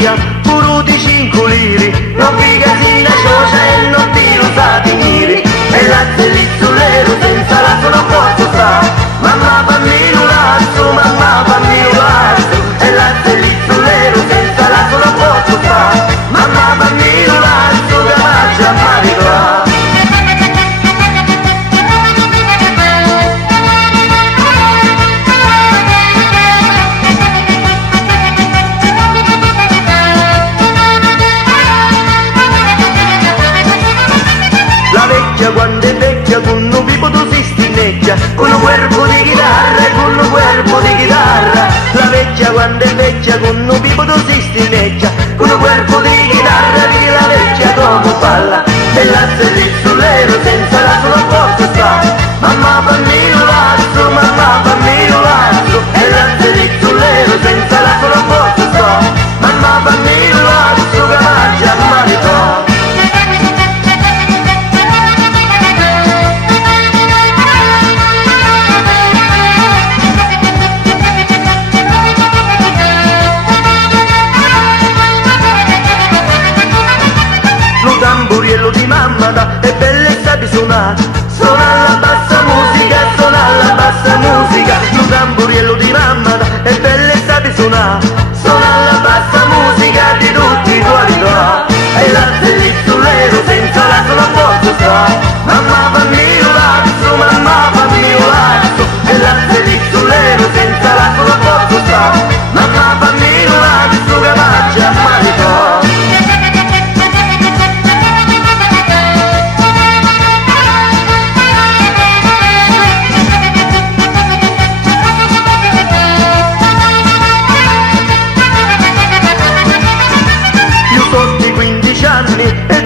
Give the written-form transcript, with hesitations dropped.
via, pure di 5 liri, non vi casina ciocia e non ti usate miri, e latte lì sull'ero senza lasso non posso stare, mamma fammi l'ulazzo, mamma fammi l'ulazzo, e latte lì sull'ero senza lasso non posso stare, mamma fammi l'ulazzo che mangia a maricà. Quando è vecchia con un pipo tu si stineggia, con un cuerpo di chitarra e con un cuerpo di chitarra. La vecchia quando è vecchia con un pipo tu si stineggia, con un cuerpo di chitarra, vedi la vecchia come balla, e latte lì sull'ero senza lasso non posso stare, mamma fammi l'ulazzo, mamma fammi l'ulazzo, e latte lì sull'ero senza lasso non posso stare, mamma fammi l'ulazzo che mangia a marito. Tamburiello di mamma è bellezza di suonare, suona alla bassa musica, suona alla bassa musica, lo tamburiello di mamma è bellezza di suonare, suona alla bassa musica di tutti i qualità, e latte lì sull'ero senza lasso non posso stare, mamma fammi l'ulazzo, mamma fammi l'ulazzo, e latte lì sull'ero senza lasso non posso stare, mamma fammi l'ulazzo che mangia a marito. E